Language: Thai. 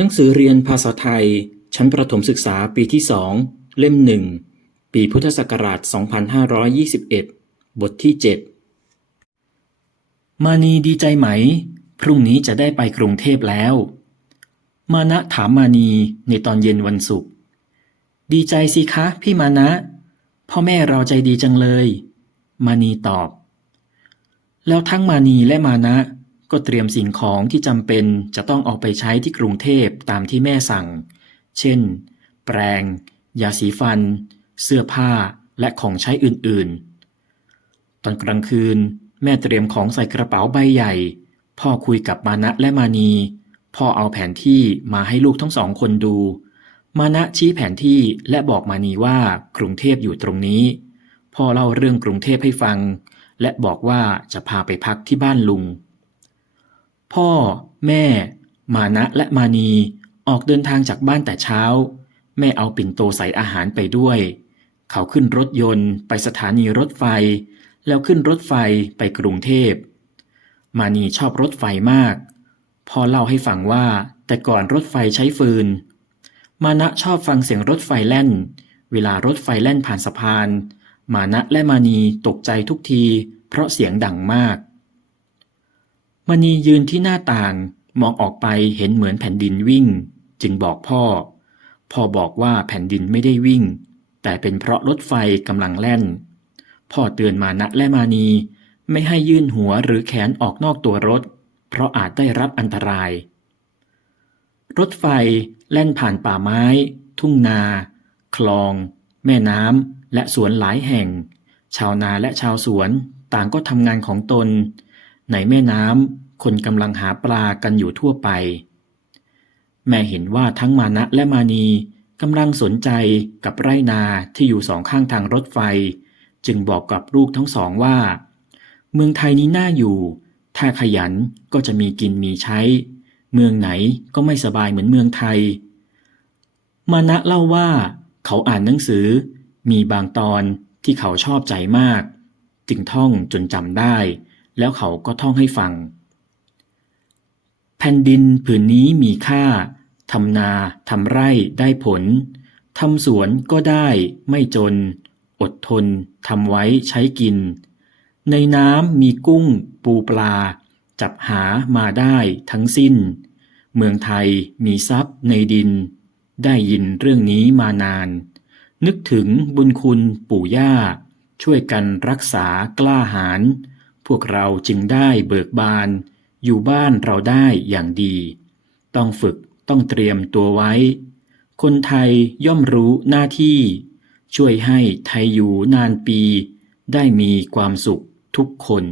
หนังสือเรียนภาษาไทย ชั้นประถมศึกษาปีที่สองเล่มหนึ่งปีพุทธศักราช 2521 บทที่ 7 มานีดีใจไหม พรุ่งนี้จะได้ไปกรุงเทพแล้ว มานะถามมานีในตอนเย็นวันศุกร์ดีใจสิคะ พี่มานะ พ่อแม่เราใจดีจังเลย มานีตอบ แล้วทั้งมานีและมานะ ก็เตรียมสิ่งของที่จำเป็นจะต้องออกไปใช้ที่กรุงเทพตามที่แม่สั่ง เช่น แปรงยาสีฟัน เสื้อผ้าและของใช้อื่นๆ ตอนกลางคืน แม่เตรียมของใส่กระเป๋าใบใหญ่ พ่อคุยกับมานะและมานี พ่อเอาแผนที่มาให้ลูกทั้งสองคนดู มานะชี้แผนที่และบอกมานีว่ากรุงเทพอยู่ตรงนี้ พ่อเล่าเรื่องกรุงเทพให้ฟัง และบอกว่าจะพาไปพักที่บ้านลุง พ่อ แม่ มานะและมานีออกเดินทางจากบ้านแต่เช้า แม่เอาปิ่นโตใส่อาหารไปด้วย เขาขึ้นรถยนต์ไปสถานีรถไฟ แล้วขึ้นรถไฟไปกรุงเทพ มานีชอบรถไฟมาก พ่อเล่าให้ฟังว่าแต่ก่อนรถไฟใช้ฟืน มานะชอบฟังเสียงรถไฟแล่น เวลารถไฟแล่นผ่านสะพาน มานะและมานีตกใจทุกที เพราะเสียงดังมาก มณียืนที่หน้าต่างมองออกไปเห็นเหมือนแผ่นดินวิ่ง จึงบอกพ่อ พ่อบอกว่าแผ่นดินไม่ได้วิ่ง แต่เป็นเพราะรถไฟกำลังแล่น พ่อเตือนมานะและมานีไม่ให้ยื่นหัวหรือแขนออกนอกตัวรถ เพราะอาจได้รับอันตราย รถไฟแล่นผ่านป่าไม้ ทุ่งนา คลอง แม่น้ำและสวนหลายแห่ง ชาวนาและชาวสวนต่างก็ทำงานของตน ในแม่น้ำคนกำลังหาปลากันอยู่ทั่วไป แม่เห็นว่าทั้งมานะและมานีกำลังสนใจกับไร่นาที่อยู่สองข้างทางรถไฟ จึงบอกกับลูกทั้งสองว่า เมืองไทยนี้น่าอยู่ ถ้าขยันก็จะมีกินมีใช้ เมืองไหนก็ไม่สบายเหมือนเมืองไทย มานะเล่าว่าเขาอ่านหนังสือ มีบางตอนที่เขาชอบใจมาก จึงท่องจนจำได้ แล้วเขาก็ท่องให้ฟัง แผ่นดินผืนนี้มีค่าทำนาทำไร่ได้ผลทำสวนก็ได้ไม่จน อดทนทำไว้ใช้กิน ในน้ำมีกุ้งปูปลา จับหามาได้ทั้งสิ้น เมืองไทยมีทรัพย์ในดิน ได้ยินเรื่องนี้มานาน นึกถึงบุญคุณปู่ย่า ช่วยกันรักษากล้าหาญ พวกเราจึงได้เบิกบาน อยู่บ้านเราได้อย่างดี ต้องฝึกต้องเตรียมตัวไว้ คนไทยย่อมรู้หน้าที่ ช่วยให้ไทยอยู่นานปี ได้มีความสุขทุกคน